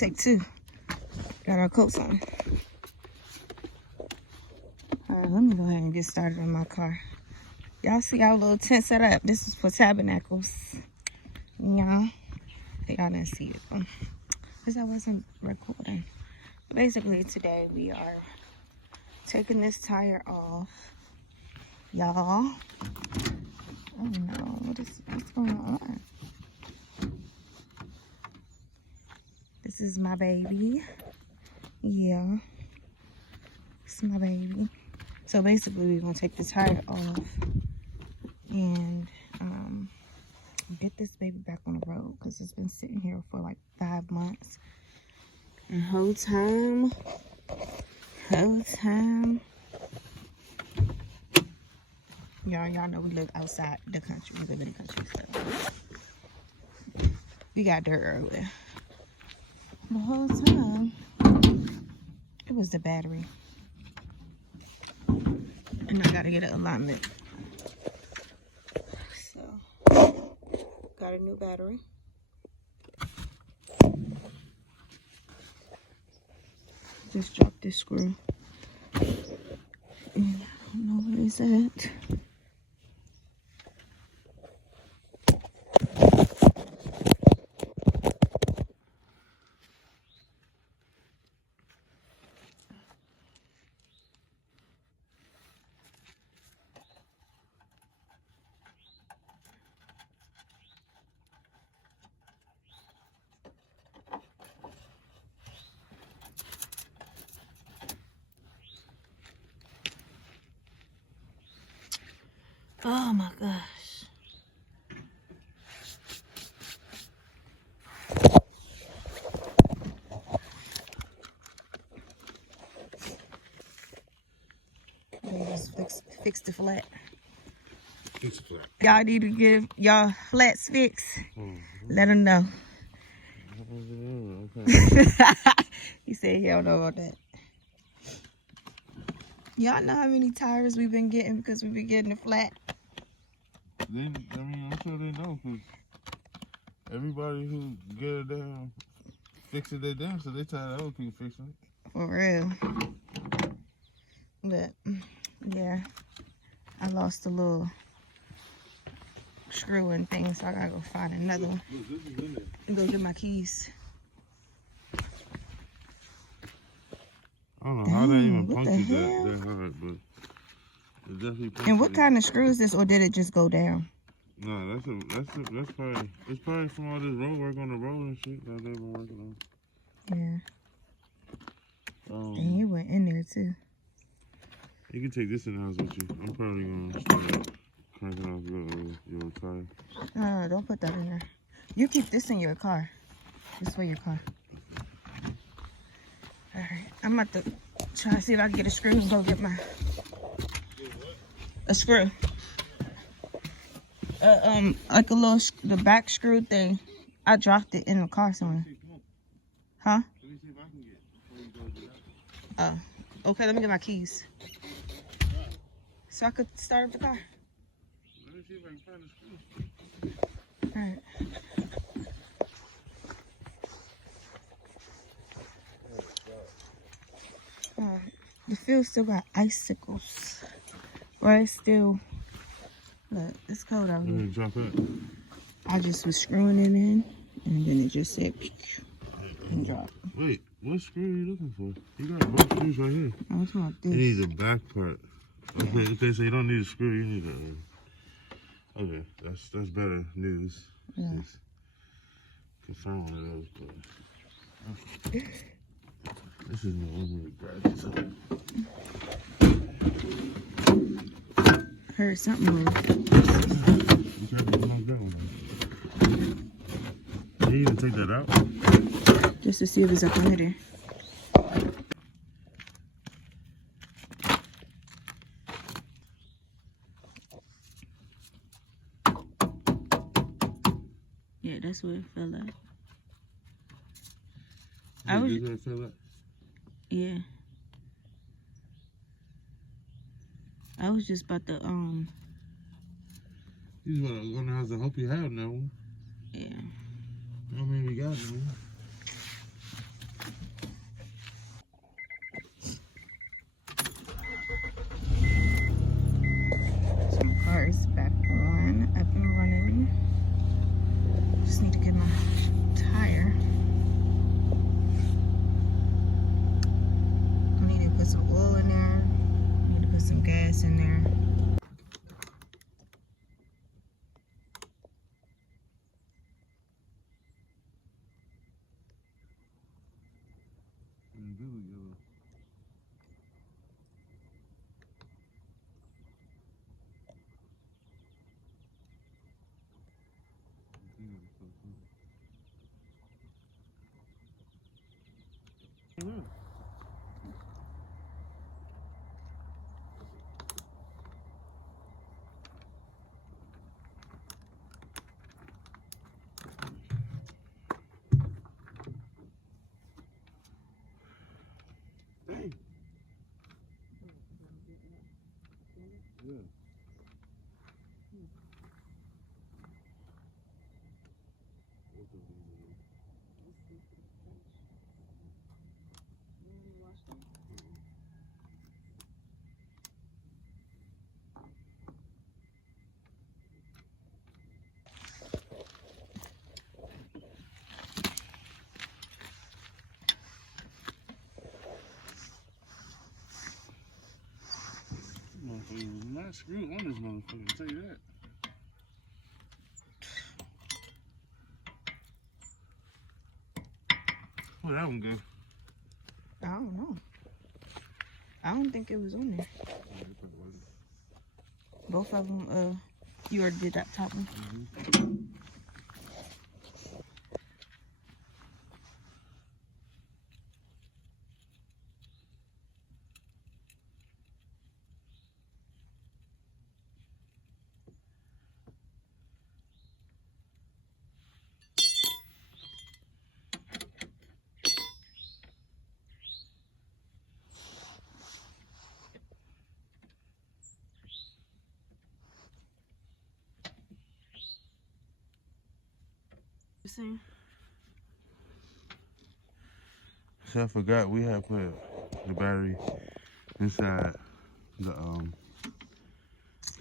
Take two. Got our coats on. Alright, let me go ahead and get started in my car. Y'all see our little tent set up? This is for Tabernacles. Y'all didn't see it. Because I wasn't recording. Basically, today we are taking this tire off. Y'all. Oh no, what's going on? This is my baby. Yeah. This is my baby. So basically, we're going to take the tire off and get this baby back on the road because it's been sitting here for like 5 months. And whole time, y'all know we live outside the country. We live in the country, so we got dirt everywhere. The whole time, it was the battery. And I gotta get an alignment. So, got a new battery. Just dropped this screw. And I don't know where it's at. Oh my gosh. Just fix the flat. Fix the flat. Y'all need to give y'all flats fixed. Let them know. He said he don't know about that. Y'all know how many tires we've been getting because we've been getting it flat? I'm sure they know, because everybody who get it down, fix it, they down, so they tired of other people fixing it. For real. But, yeah. I lost a little screw and thing, so I gotta go find another one. Look, this is in there. And go get my keys. I don't know how they even what the punctured hell? that hard, but it definitely punctured. And what kind of screw is this, or did it just go down? No, that's probably, it's probably from all this road work on the road and shit that they've been working Yeah. on. And you went in there too. You can take this in the house with you. I'm probably gonna start cranking off your tire. No, don't put that in there. You keep this in your car. This is for your car. Alright, I'm about to try to see if I can get a screw and go get a screw. Like a little, the back screw thing. I dropped it in the car somewhere. Huh? Let me see if I can get it before you go do that. Oh, okay, let me get my keys. So I could start up the car. Let me see if I can find the screw. Alright. The field still got icicles. Right, still. Look, it's cold out here. Drop it. I just was screwing it in, and then it just said and dropped. Wait, what screw are you looking for? You got both screws right here. I was talking about You this. need the back part. Okay, so you don't need a screw, you need a... Okay, that's better news. Yeah. Just confirm one of those, but... This is no overly bad. Heard something move. You can't knock that one out. You even take that out? Just to see if it's up in there. Yeah, that's where it fell out. This where it fell out? Yeah. I was just about to, You just gonna have to hope you have that one. yeah. I mean, we got it, man. do look yellow. Yeah. Dang. Yeah. Motherfucker was not screwed on this motherfucker, I'll tell you that. Where that one go? I don't know. I don't think it was on there. Both of them, you already did that top one. You see? So I forgot we had put the battery inside the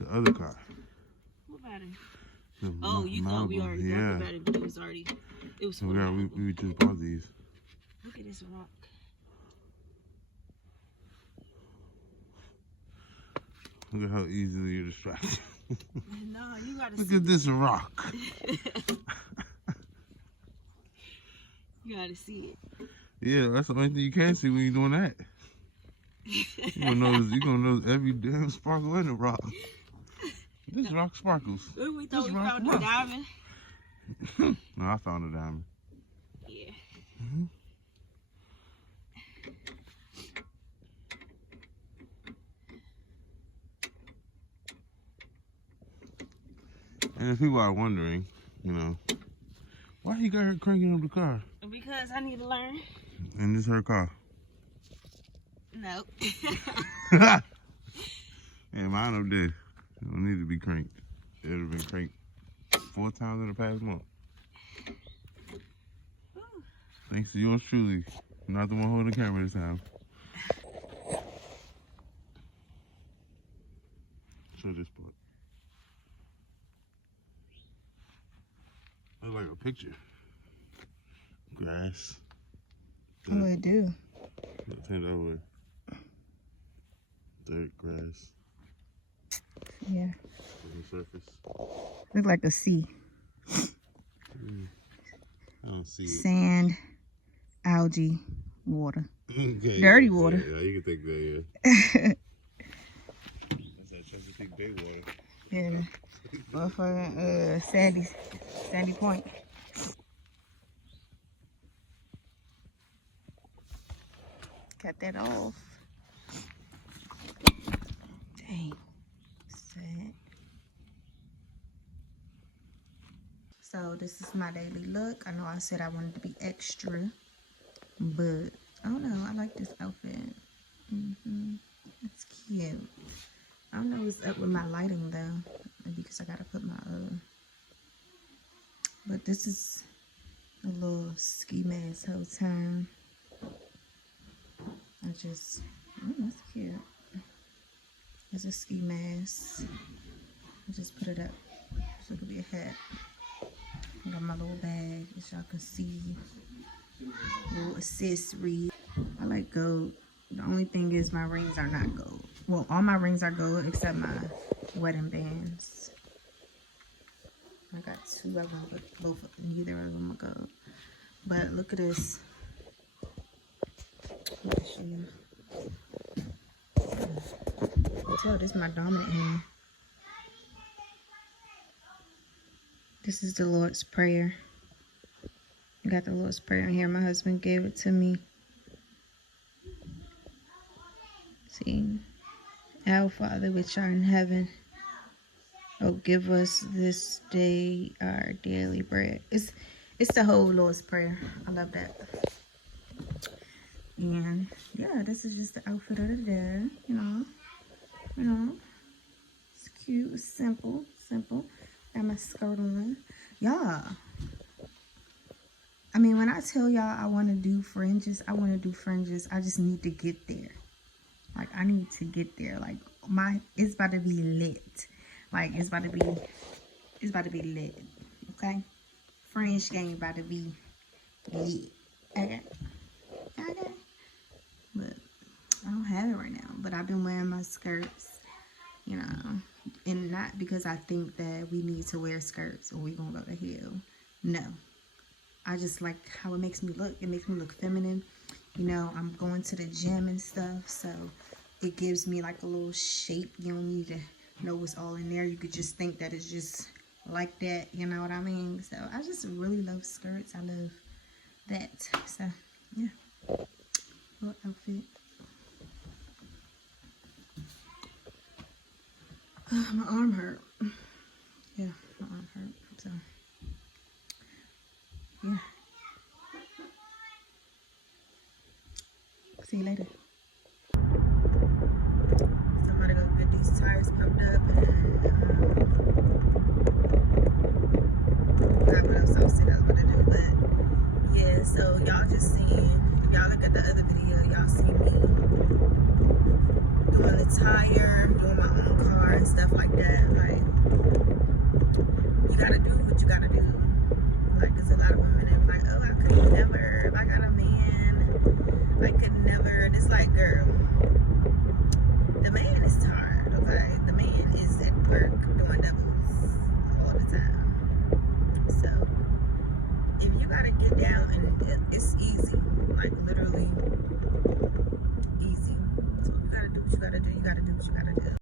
other car. What battery? The Oh, you thought we Malibu. already got the battery, but it was already, it was So for the Malibu. we just bought these. Look at this rock. Look at how easily you're distracted. No, you gotta Look see at this rock. You gotta see it. Yeah, that's the only thing you can see when you're doing that. You're gonna notice every damn sparkle in the rock. This rock sparkles. We thought This we rock found a rock. diamond. No, I found a diamond. Yeah. And if people are wondering, you know, why you got her cranking up the car? Because I need to learn. And this her car. No. And mine up there. It don't need to be cranked. It would have been cranked 4 times in the past month. Thanks to yours truly. Not the one holding the camera this time. Show this part. Looks like a picture. Grass. Oh, I do. Turn it over. Dirt, grass. Yeah. On the surface. Look like a sea. I don't see it. Sand, algae, water. Okay, Dirty water. Yeah, you can take that, yeah. That's that Chesapeake Bay water. Yeah. Motherfucking Sandy Point. Cut that off. Dang. Sad. So this is my daily look. I know I said I wanted to be extra, but I don't know. I like this outfit. It's cute. I don't know what's up with my lighting though, because I gotta put my but this is a little ski mask whole time. That's cute. It's a ski mask. I just put it up so it could be a hat. I got my little bag, as y'all can see. Little accessory. I like gold. The only thing is my rings are not gold. Well, all my rings are gold except my wedding bands. I got 2 of them, but neither of them are gold. But look at this. Look you. Tell this is my dominant hand. This is the Lord's Prayer. I got the Lord's Prayer in here. My husband gave it to me. See, Our Father which art in heaven, oh, give us this day our daily bread. It's the whole Lord's Prayer. I love that. And yeah, this is just the outfit of the day. You know, it's cute, it's simple. Got my skirt on, y'all. I mean, when I tell y'all I want to do fringes, I want to do fringes. I just need to get there. Like, I need to get there. Like, it's about to be lit. Like, it's about to be lit. Okay? Fringe game about to be lit. Okay? But I don't have it right now. But I've been wearing my skirts, you know. And not because I think that we need to wear skirts or we gonna go to hell. No. I just like how it makes me look. It makes me look feminine. You know, I'm going to the gym and stuff, so it gives me like a little shape. You don't need to know what's all in there. You could just think that it's just like that. You know what I mean? So I just really love skirts. I love that. So yeah, little outfit. My arm hurt. Yeah, my arm hurt. So yeah. See you later. So I'm gonna go get these tires pumped up and what else I was gonna do, but yeah, so y'all just seen, y'all look at the other video, y'all see me doing the tire, doing my own car and stuff like that. Like, you gotta do what you gotta do. Like, there's a lot of women that be like, oh, I could never, if I got a man, I could never. And it's like, girl, the man is tired, okay? The man is at work doing doubles all the time. So, if you gotta get down, and it's easy, like literally easy. So you gotta do what you gotta do. You gotta do what you gotta do.